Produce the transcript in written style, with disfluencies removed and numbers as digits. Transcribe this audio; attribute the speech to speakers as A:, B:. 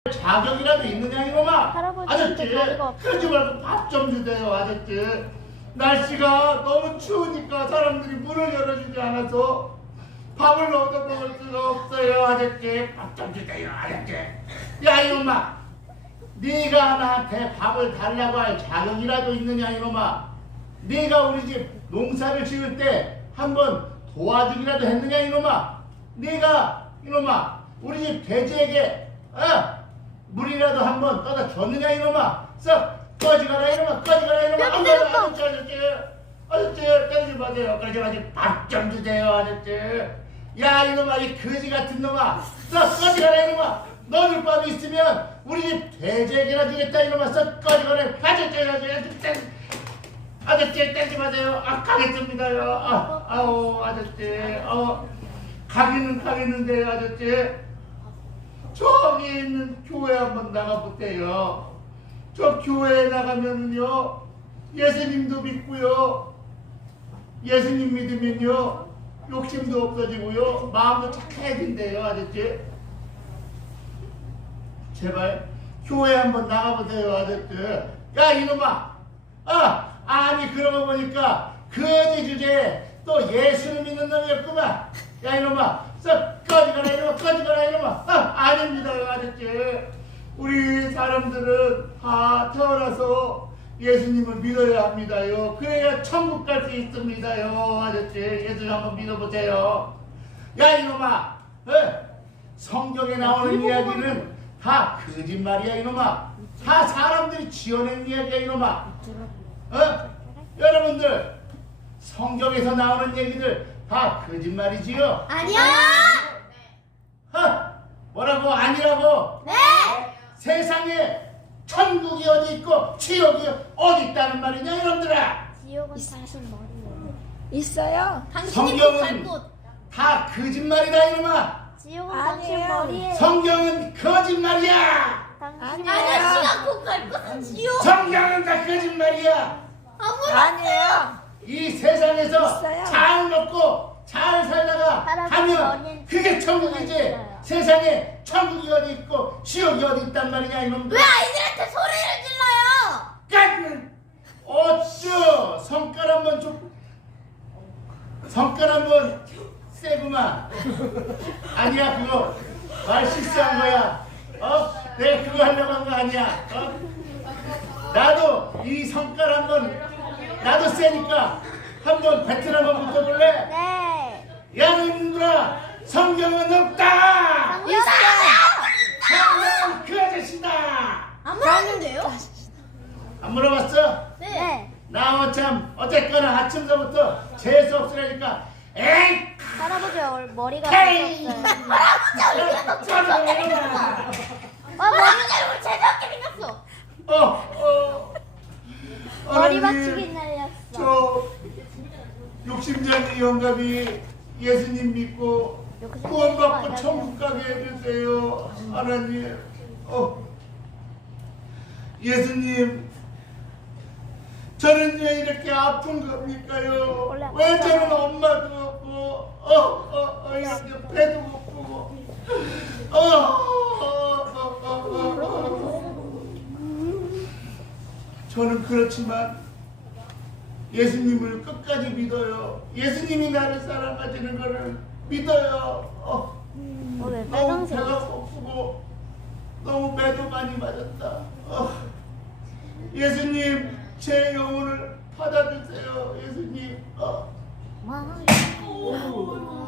A: 자격이라도 있느냐 이놈아.
B: 할아버지한테
A: 아저씨
B: 다리가 없어.
A: 그러지 말고 밥 좀 주세요 아저씨. 날씨가 너무 추우니까 사람들이 문을 열어주지 않아서 밥을 얻어 먹을 수가 없어요 아저씨. 밥 좀 주세요 아저씨. 야 이놈아, 네가 나한테 밥을 달라고 할 자격이라도 있느냐 이놈아. 네가 우리 집 농사를 지을 때 한번 도와주기라도 했느냐 이놈아. 네가 이놈아 우리 집 돼지에게 물이라도 한번 떠다 줬느냐 이놈아. 썩 꺼지가라 이놈아, 꺼지가라 이놈아. 아저씨 때리지 마세요. 그러지 마세요. 밥 좀 주세요 아저씨. 야 이놈아, 이 거지 같은 놈아, 썩 꺼지가라 이놈아. 너는 밥이 있으면 우리 집 돼지에게나 주겠다 이놈아. 썩 꺼지가라. 아저씨 때리지 마세요. 가겠습니다요. 아우 아저씨. 가기는 가겠는데 아저씨, 저기 있는 교회 한번 나가보세요. 저 교회에 나가면요 예수님도 믿고요, 예수님 믿으면요 욕심도 없어지고요 마음도 착해진대요 아저씨. 제발 교회 한번 나가보세요 아저씨. 야 이놈아, 아니 그러고 보니까 거지 주제에 또 예수를 믿는 놈이었구만. 야 이놈아, 썩 꺼지거라 이놈아, 꺼지거라 이놈아. 아닙니다 아저씨. 우리 사람들은 다 태어나서 예수님을 믿어야 합니다요. 그래야 천국 갈 수 있습니다요 아저씨. 예수님 한번 믿어보세요. 야 이놈아, 성경에 나오는 이야기는 다 거짓말이야 이놈아. 다 사람들이 지어낸 이야기야 이놈아. 여러분들 성경에서 나오는 얘기들 다 거짓말이지요?
C: 아니요.
A: 뭐라고? 아니라고?
C: 네.
A: 세상에 천국이 어디 있고 지옥이 어디 있다는 말이냐 이놈들아.
B: 지옥은 당신 머리에.
C: 있어요. 당신이
A: 성경은
C: 갈 곳.
A: 다 거짓말이다 이놈아.
B: 지옥은 당신 머리에.
A: 성경은 거짓말이야.
B: 당신
C: 아저씨가 곧 갈 곳은 지옥.
A: 성경은 다 거짓말이야.
C: 아니에요.
A: 이 세상에서
C: 있어요.
A: 잘 먹고 잘 살다가
B: 할아버지
A: 가면
B: 어린
A: 그게
B: 친구가
A: 천국이지.
B: 있어요.
A: 세상에 천국이 어디 있고 지옥이 어디 있단 말이냐 이놈들.
C: 왜 아이들한테 소리를 질러요?
A: 어쭈 성깔 한번 세구만. 아니야 그거 말 실수한 거야. 내가 그거 하려고 한 거 아니야. 나도 이 성깔 한번, 나도 세니까 한번 배틀 한번 붙어볼래?
B: 네.
A: 야 이놈들아, 성경은 없다. 성경은 그 아저씨다.
C: 안 물었는데요?
A: 안 물어봤어?
B: 네.
A: 나 참 어쨌거나 아침서부터 재수 없으라니까. 에이
B: 할아버지 머리가
A: 헤이!
B: 없었어요.
C: 할아버지 얼굴이 더 재수없게 생겼어. 할아버지 얼굴 재수없게 생겼어.
B: 머리
A: 하나님,
B: 받치기 날렸어.
A: 저 욕심쟁이 영감이 예수님 믿고 구원받고 천국 가게 해주세요 하나님. 예수님, 저는 왜 이렇게 아픈 겁니까요? 왜 저는 엄마도 없고 이렇게 배도 고프고 저는 그렇지만 예수님을 끝까지 믿어요. 예수님이 나를 사랑하시는 것을 믿어요.
B: 왜
A: 너무
B: 빨간색?
A: 배가 고프고 너무 매도 많이 맞았다. 예수님, 제 영혼을 받아주세요. 예수님.
B: 와.